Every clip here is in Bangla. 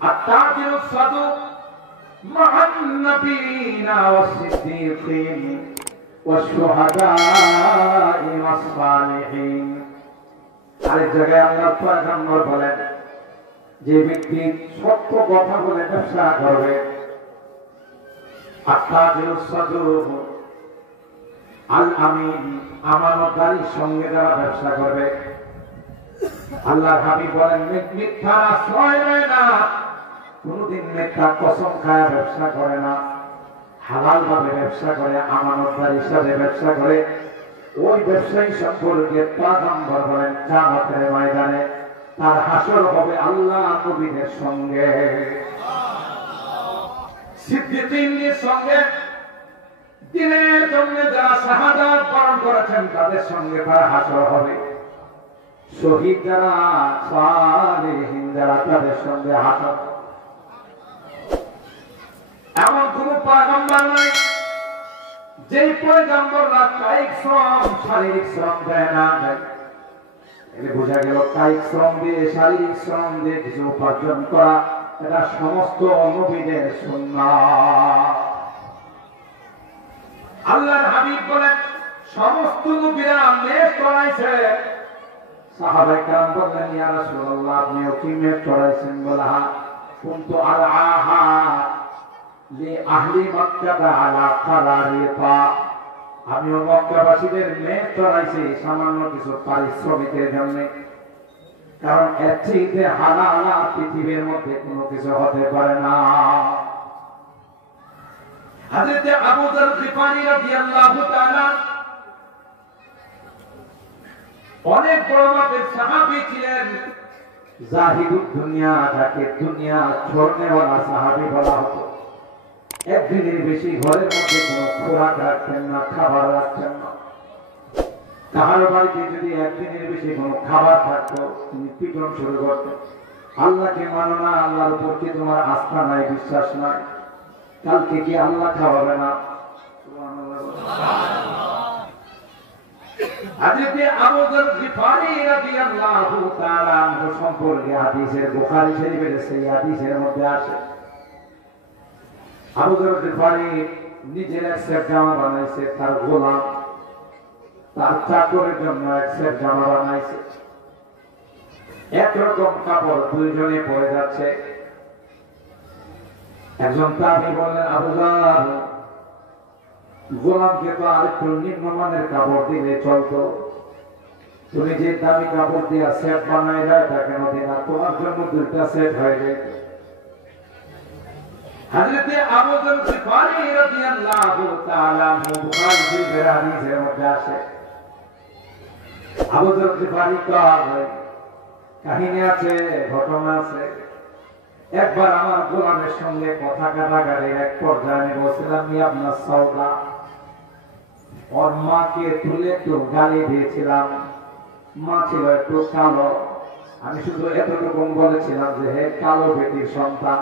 التاجر الصدوق مع النبيين والصديقين والشهداء والصالحين আরেক জায়গায় আল্লাহ পয়গম্বর বলেন যে ব্যক্তি সত্য কথা বলে ব্যবসা করবে আত্তাজিরুস সাদুক আল আমিন আমানতদারির সঙ্গে যারা ব্যবসা করবে আল্লাহর হাবিব বলেন মিথ্যা আশ্রয় নেয় না, কোনদিন মিথ্যা কসম খায় ব্যবসা করে না, হালাল ভাবে ব্যবসা করে, আমানতদার হিসাবে ব্যবসা করে। ওই ব্যবসায়ী সম্পর্কে পয়গম্বর বলেন কিয়ামতের ময়দানে তার হাসর হবে আল্লাহ নবীদের সঙ্গে, সিদ্দিকীনদের সঙ্গে, দিনের জন্য যারা শাহাদাত বরণ করেছেন তাদের সঙ্গে তার হাসর হবে, শহীদ যারা সালেহীন যারা তাদের সঙ্গে হাসর। এমন কোন পয়গম্বর নাই যেই পয়গম্বররা কায়িক শ্রম শারীরিক শ্রম দেয় না। এটা বোঝা গেল কায়িক শ্রম দিয়ে শারীরিক শ্রম দিয়ে কিছু উপার্জন করা এটা সমস্ত নবীদের সুন্নাত। আল্লাহর হাবিব বলেন সমস্ত নবীরা মেষ চড়াইছে। সাহাবায়ে কেরাম বললেন ইয়া রাসূলুল্লাহ আপনিও কি মেষ চড়াইছেন? বলা কুনতু আলআহা লি আহলি মক্কা আলা কারারিতা, আমিও মক্কাবাসীদের মেষ চড়াইছি সামান্য কিছু পারিশ্রমিকের জন্য, কারণ এর চাইতে হালাল পৃথিবীর মধ্যে কোনো কিছু হতে পারে না। হযরত আবু যর গিফারী রাদিয়াল্লাহু তাআলা অনেক বড় মাপের সাহাবী ছিলেন, জাহিদুদ দুনিয়া, যাকে দুনিয়া छोड़ने वाला সাহাবী বলা হতো। একদিনের বেশি ঘরের মধ্যে কোনো খোরাক রাখতেন না, খাবার রাখতেন না। তাহার বাড়িতে যদি একদিনের বেশি কোনো খাবার থাকতো তিনি পিটন শুরু করতেন, আল্লাহকে মানো না, আল্লাহর উপর কি তোমার আস্থা নাই, বিশ্বাস নাই, কালকে কি আল্লাহ খাওয়াবে না? হযরত আবু যর গিফারী রাদিয়াল্লাহু তাআলা আনহু সম্পর্কে হাদিসের বুখারী শরীফের সেই হাদিসের মধ্যে আসে আবু যর গিফারী নিজের এক সেট জামা বানাইছে, তার গোলাম তার চাকরের জন্য এক সেট জামা বানাইছে। একরকম কাপড় দুইজনে পরে যাচ্ছে। একজন তাবী বললেন আবু যর গোলামকে তো আরেকটু নিম্নমানের কাপড় দিলে চলতো, তুমি যে দামি কাপড় দিয়া সেট বানাই যায় তা কেন দিনা? তোমার জন্য দুইটা সেট হয়ে যায়। হযরত আবু যর গিফারী রাদিয়াল্লাহু তাআলা বুখারী শরীফের হাদিসের মধ্যে আসে আবু যর গিফারী কাহিনী আছে, ঘটনা আছে। একবার আমার গোলামের সঙ্গে কথা কাটাকাটির এক পর্যায়ে আমি বলছিলাম ইয়া আপনার সওদা, ওর মাকে তুলে একটু গালি দিয়েছিলাম, মা ছিল একটু কালো, আমি শুধু এতটুকু বলেছিলাম যে হে কালো বেটির সন্তান।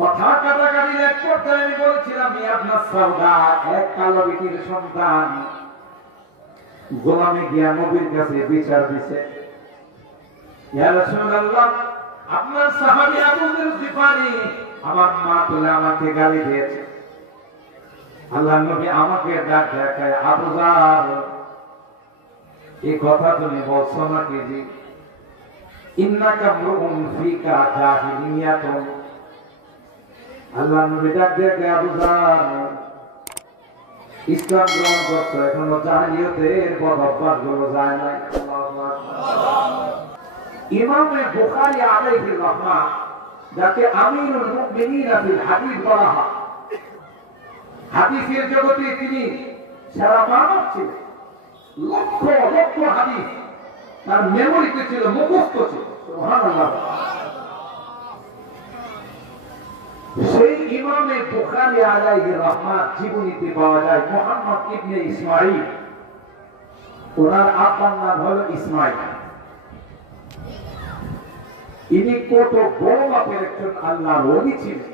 কথা কাটাকাটির এক পর্যায়ে আমি বলেছিলাম ইয়া আপনার সওদা, এক কালো বেটির সন্তান। গোলামে গিয়া নবীর কাছে বিচার দিছে, ইয়া রাসূলুল্লাহ আপনার সাহাবী আবু যর গিফারী আমার মা তুলে আমাকে গালি দিয়েছে। আল্লাহর নবী আমাকে ডাক দেখায়, আবু যর এই কথা তুমি বলছো নাকি? জি। ইন্নাকা মুরউন ফিকা জাহিলিয়াতুন, আল্লাহর নবী ডাক দেখায় আবু যর ইসলাম গ্রহণ করছো, এখনো জাহিলিয়তের বদ অভ্যাস গুলো যায় নাই। ইমাম বুখারী আলাইহির রাহমা, যাকে আমিরুল মুমিনিন ফিল হাদিস বলা হয়, হাদিসের জগতে তিনি সেরা মানব ছিলেন। লক্ষ লক্ষ হাদিস তার মেমোরিতে ছিল, মুখস্থ ছিল। সুবহানাল্লাহ। সেই ইমামে বুখারী আলাইহির রাহমা জীবনীতে পাওয়া যায় মুহাম্মদ ইবনে ইসমাঈল, ওনার আব্বার নাম হলো ইসমাঈল। ইনি কত বড় মাপের একজন আল্লাহর ওলি ছিলেন,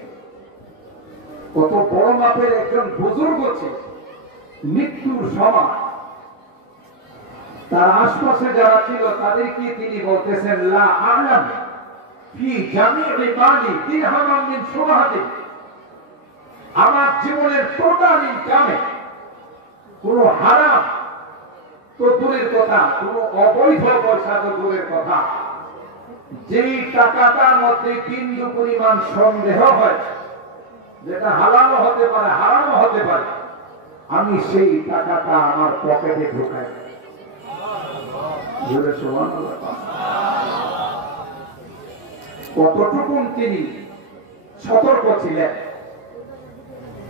কত বড় মাপের একজন বুজুর্গ ছিলেন। মৃত্যুর সময় তার আশপাশে যারা ছিল তাদেরকে তিনি বলতেছেন লা আ'লাম ফি জামি'i মালি দিরহামান মিন সুবহাতি, আমার জীবনের টোটাল ইনকামে কোনো হারাম তো দূরের কথা, কোনো অবৈধ পয়সা তো দূরের কথা, যেই টাকাটার মধ্যে বিন্দু পরিমাণ সন্দেহ হয় যেটা হালালও হতে পারে হারামও হতে পারে, আমি সেই টাকাটা আমার পকেটে ঢুকাই। কতটুকুন তিনি সতর্ক ছিলেন।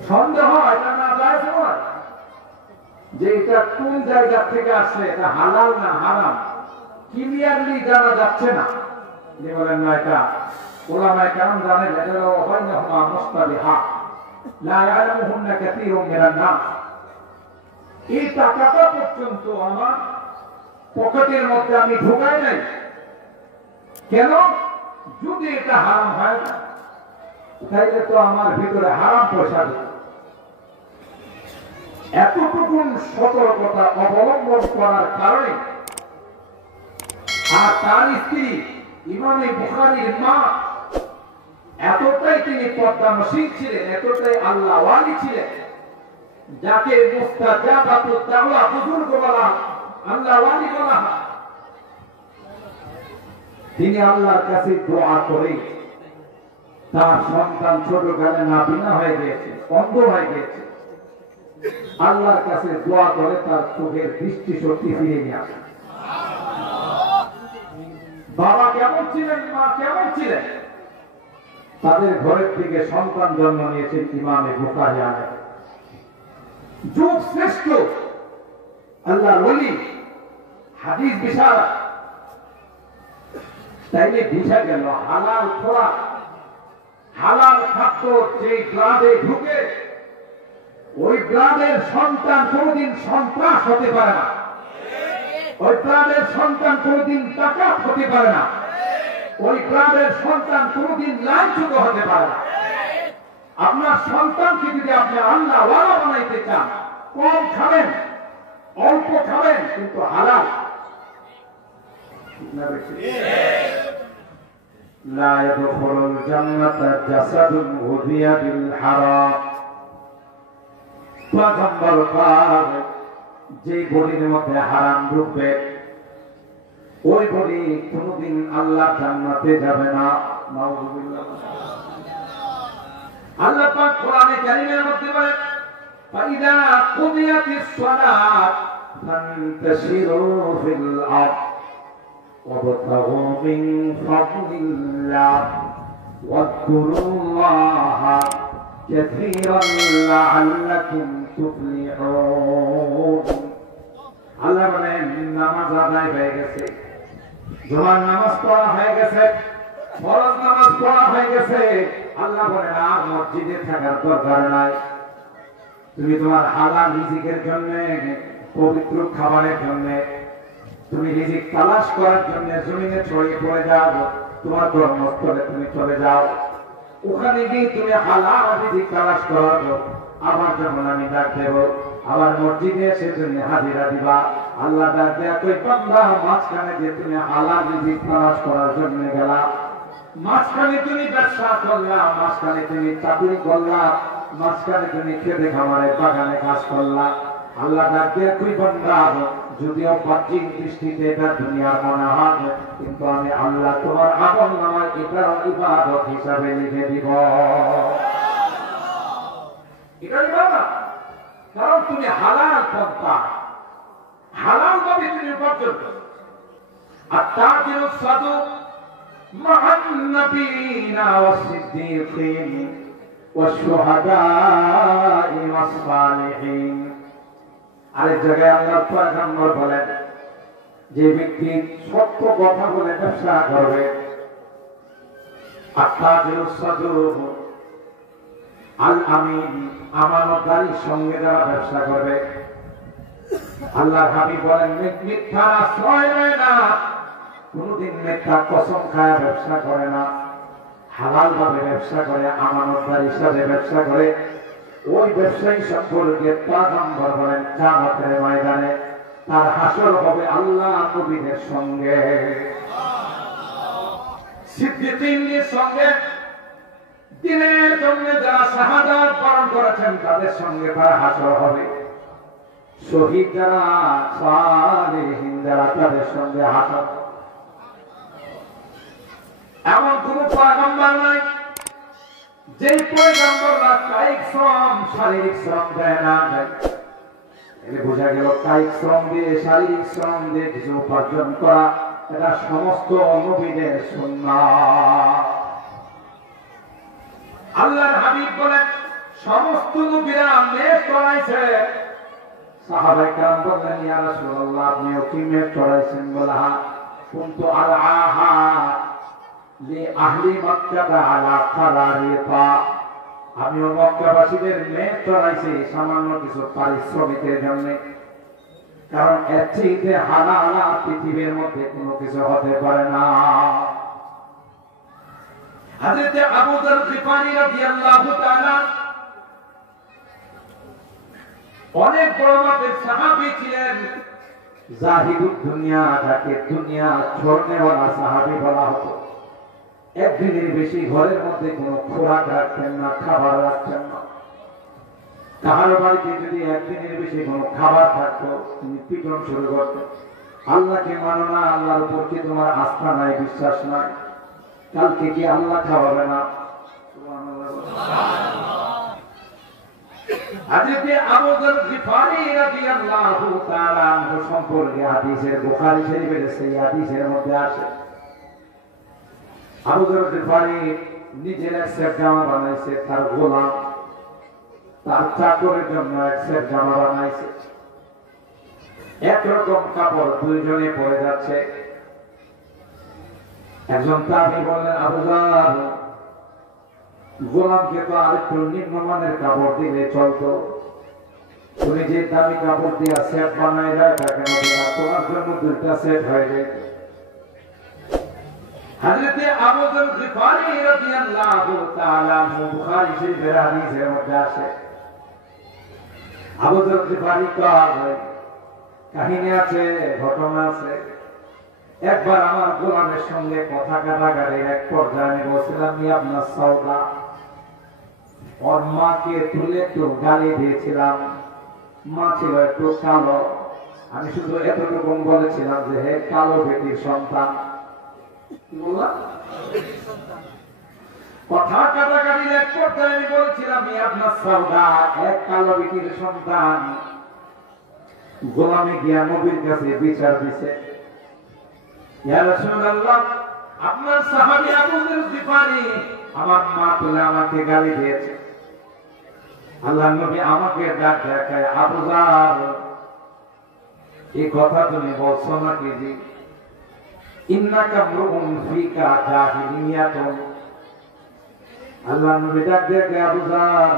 সন্দেহ এটা না যায় নয় যে এটা কোন জায়গা থেকে আসছে, এটা হালাল না হারাম ক্লিয়ারলি জানা যাচ্ছে না। তিনি বলেন না, এটা ওলামায়ে কেরাম জানেন, এটা হলো বাইনাহুমা মুস্তাবিহাত লা ইয়ালামুহুন্না কাসীরুম মিনান নাস। এই টাকাটা পর্যন্ত আমার পকেটের মধ্যে আমি ঢুকাই নাই, কেন? যদি এটা হারাম হয় তাইলে তো আমার ভিতরে হারাম পয়সা ঢুকে। এতটুকুন সতর্কতা অবলম্বন করার কারণে আর তার স্ত্রী ইমামে বুখারীর মা এতটাই তিনি পর্দানশীল ছিলেন, এতটাই আল্লাহওয়ালি ছিলেন, যাকে মুস্তাজাবাতুদ দাওয়া বুজুর্গ বলা, আল্লাহওয়ালি বলা হয়। তিনি আল্লাহর কাছে দোয়া করে তার সন্তান ছোটকালে নাবিনা হয়ে গিয়েছে, অন্ধ হয়ে গিয়েছে, আল্লাহর কাছে দোয়া করে তার চোখের দৃষ্টি শক্তি ফিরে নিয়ে আসে। বাবা কেমন ছিলেন, মা কেমন ছিলেন? তাদের ঘরের থেকে সন্তান জন্ম নিয়েছেন ইমামে বুখারী আলাইহিস যুগ শ্রেষ্ঠ আল্লাহর ওলি, হাদিস বিশারদ। তাইলে বুঝা গেল হালাল খোরাক, হালাল খাদ্য যে ব্লাডে ঢুকে ওই ব্লাডের সন্তান কোনদিন সন্ত্রাস হতে পারে না, ওই ব্লাডের সন্তান কোনদিন ডাকাত হতে পারে না, ওই ব্লাডের সন্তান কোনদিন লাঞ্ছিত হতে পারে না। আপনার সন্তানকে যদি আপনি আল্লাহ ওয়ালা বানাইতে চান, কম খাবেন, অল্প খাবেন, কিন্তু হালাল। লা ইয়াদখুলুল জান্নাতা জাসাদুন গুযিয়া বিল হারাম। পয়গম্বর পাক যে বডির মধ্যে হারাম ঢুকবে ওই বডি কোনদিন আল্লাহ জান্নাতে যাবে না। নাউযুবিল্লাহ। আল্লাহ পাক কোরআনে কারীমের মধ্যে বলেন, ফাইদা কুদিয়াতিস সালাত ফান্তাশিরু ফিল আরদ ওয়াবতাগু মিন ফাদলিল্লাহ ওয়াযকুরুল্লাহা কাসীরান লাআল্লাকুম তুফলিহুন। আল্লাহ বলেন, নামাজ আদায় হয়ে গেছে, জুমার নামাজ পড়া হয়ে গেছে, ফরজ নামাজ পড়া হয়ে গেছে। আল্লাহ বলেন, আর মসজিদে থাকার দরকার নাই। তুমি তোমার হালাল রিজিকের জন্য, পবিত্র খাবারের জন্য, তুমি রিজিক তালাশ করার জন্য জমিনে ছড়িয়ে পড়ে যাও, তোমার কর্মস্থলে তুমি চলে যাও, ওখানে গিয়ে তুমি হালাল রিজিক তালাশ করো। আবার যখন আমি ডাক দেব, আবার মসজিদে এসে তুমি হাজিরা দিবা। আল্লাহ ডাক দেয়া, কই বান্দা, মাঝখানে যে তুমি হালাল রিজিক তালাশ করার জন্য গেলা, মাঝখানে তুমি ব্যবসা করলা, মাঝখানে তুমি চাকরি করলা, মাঝখানে তুমি খেতে খামারে বাগানে কাজ করলা। আল্লাহ ডাক দেয়া, কই বান্দা, যদিও বাহ্যিক দৃষ্টিতে এটা দুনিয়ার মনে হয়, কিন্তু আমি আল্লাহ তোমার আমল নামায় এটা ইবাদত হিসাবে লিখে দিব। এটা ইবাদত, কারণ তুমি হালাল পন্থা, হালাল ভাবে তুমি উপার্জন করো। আর তাজিরুস সাদুক মা'আন নাবিয়িনা ওয়াস সিদ্দীকিন ওয়াস শুহাদা'i ওয়াস সালিহিন। আরেক জায়গায় আল্লাহ পয়গম্বর বলেন, যে ব্যক্তি সত্য কথা বলে ব্যবসা করবে, আত-তাজিরুস সাদুক আল আমিন, আমানতদারির সঙ্গে যারা ব্যবসা করবে, আল্লাহর হাবিব বলেন, মিথ্যার আশ্রয় নেয় না, কোনদিন মিথ্যা কসম খায় ব্যবসা করে না, হালাল ভাবে ব্যবসা করে, আমানতদার হিসাবে ব্যবসা করে। ওই ব্যবসায়ী সম্পর্কে পয়গম্বর বলেন, কিয়ামতের ময়দানে তার হাসর হবে আল্লাহ নবীদের সঙ্গে, সিদ্দিকীনদের সঙ্গে, দিনের জন্য যারা শাহাদাত বরণ করেছেন তাদের সঙ্গে তার হাসর হবে, শহীদ যারা সালেহীন যারা তাদের সঙ্গে হাসর। এমন কোন পয়গম্বর নাই যে পয়গম্বররা কায়িক শ্রম শারীরিক শ্রম দেয় না। এতে বোঝা গেল কায়িক শ্রম দিয়ে শারীরিক শ্রম দিয়ে কিছু উপার্জন করা এটা সমস্ত নবীদের সুন্নাত। আল্লাহর হাবিব বলেন সমস্ত নবীরা মেষ চড়াইছে। সাহাবায়ে কেরাম বললেন ইয়া রাসূলুল্লাহ আপনিও কি মেষ চড়াইছেন? বলা কুনতু আলআহা লি আহলি মক্কা আলা কারারিতা, আমিও মক্কাবাসীদের মেষ চড়াইছি সামান্য কিছু পারিশ্রমিকের জন্য, কারণ এর চেয়ে হালাল পৃথিবীর মধ্যে কোনো কিছু হতে পারে না। হযরত আবু যর গিফারী রাদিয়াল্লাহু তাআলা অনেক বড় মাপের সাহাবী ছিলেন, জাহিদুদ দুনিয়া, যাকে দুনিয়া ছোড়নেওয়ালা সাহাবী বলা হতো। একদিনের বেশি ঘরের মধ্যে কোনো খোরাক রাখতেন না, খাবার রাখতেন না। কাহার বাড়িতে যদি একদিনের বেশি কোনো খাবার থাকতো তিনি পিটন শুরু করতেন, আল্লাহকে মানো না, আল্লাহর উপর কি তোমার আস্থা নাই, বিশ্বাস নাই, কালকে কি আল্লাহ খাওয়াবে না? হযরত আবু যর গিফারী রাদিয়াল্লাহু তাআলা আনহু সম্পর্কে হাদিসের বুখারী শরীফের সেই হাদিসের মধ্যে আসে আবু যর গিফারী নিজের এক সেট জামা বানাইছে, তার গোলাম তার চাকরের জন্য এক সেট জামা বানাইছে। একরকম কাপড় দুইজনে পরে যাচ্ছে। একজন তাবী বললেন আবু যর, গোলামকে তো আরেকটু নিম্নমানের কাপড় দিলে চলতো, তুমি যে দামি কাপড় দিয়ে সেট বানাই যায় তা কেন দিলা? তোমার জন্য দুইটা সেট হয়ে যায়। হযরত আবু যর গিফারী রাদিয়াল্লাহু তাআলা আনহু বুখারী শরীফের হাদিসের মধ্যে আসে আবু যর গিফারী কাহিনী আছে, ঘটনা আছে। একবার আমার গোলামের সঙ্গে কথা কাটাকাটির এক পর্যায়ে আমি বলছিলাম আপনার সওদা, ওর মাকে তুলে একটু গালি দিয়েছিলাম, মা ছিল একটু কালো, আমি শুধু এতটুকু বলেছিলাম যে হে কালো বেটির সন্তান। কথা কাটাকাটির এক পর্যায়ে আমি বলেছিলাম আপনার সওদা, এক কালো বেটির সন্তান। গোলামে গিয়া নবীর কাছে বিচার দিছে, ইয়া রাসূলুল্লাহ আপনার সাহাবী আবু যর গিফারী আমার মা তুলে আমাকে গালি দিয়েছে। আল্লাহর নবী আমাকে ডাক দেখায়, আবু যর এই কথা তুমি বলছো নাকি? জি। ইন্নাকা মুরউন ফিকা জাহিলিয়াতুন, আল্লাহর নবী ডাক দেখায়, আবু যর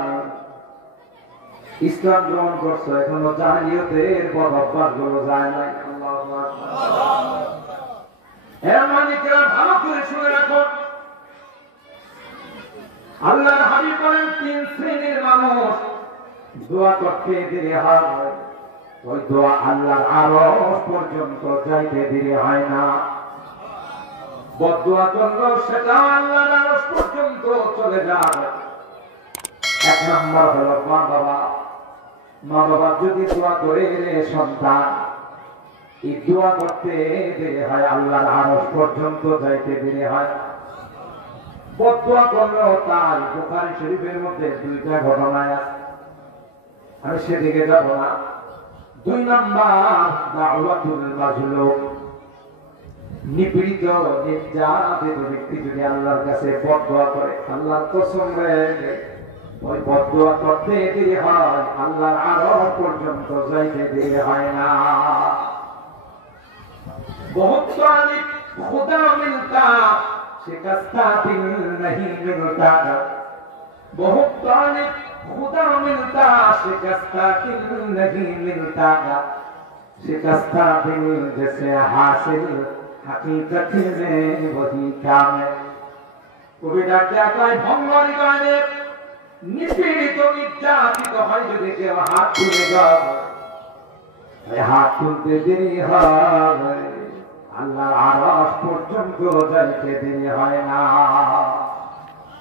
ইসলাম গ্রহণ করছো, এখনো জাহিলিয়তের বদ অভ্যাসগুলো যায় নাই। আল্লাহু আকবার। এর মালিকেরা ভালো করে শুনে রাখো, আল্লাহর হাবিব বলেন তিন শ্রেণীর মানুষ দোয়া করতে দেরি হয়, ওই দোয়া আল্লাহর আরশ পর্যন্ত যাইতে দেরি হয় না। বদদোয়া করলো সেটা আল্লাহর আরশ পর্যন্ত চলে যায়। এক নম্বর হলো মা বাবা। মা বাবা যদি দোয়া করে সন্তান, এই দোয়া করতে দেরি হয়, আল্লাহর আরশ পর্যন্ত যাইতে দেরি হয়। বদদোয়া করলো তার বুখারী শরীফের মধ্যে দুইটা ঘটনা আছে, আমি সেদিকে যাব না। দুই নাম্বার দাওয়াতুল মাজলুম, নিপীড়িত নির্যাতিত ব্যক্তি যদি আল্লাহর কাছে বদদোয়া করে, আল্লাহর কসম রে ওই বদদোয়া করতে দেরি হয়, আল্লাহর আরশ পর্যন্ত যাইতে দেরি হয় না। बहुत तालिब खुदा मिलता शिकस्ता दिल नहीं मिलता, बहुत तालिब खुदा मिलता शिकस्ता दिल नहीं मिलता, शिकस्ता दिल जैसे हासिल हकीकत में वही काम है। কবিতা কয় ভঙ্গরি গানে নিপীড়িত নির্যাতিত হয় যদি কেউ হাত তুলে যায়, হাত তুলতে দেরি হয়, আল্লাহর আরশ পর্যন্ত যাইতে দেরি হয় না।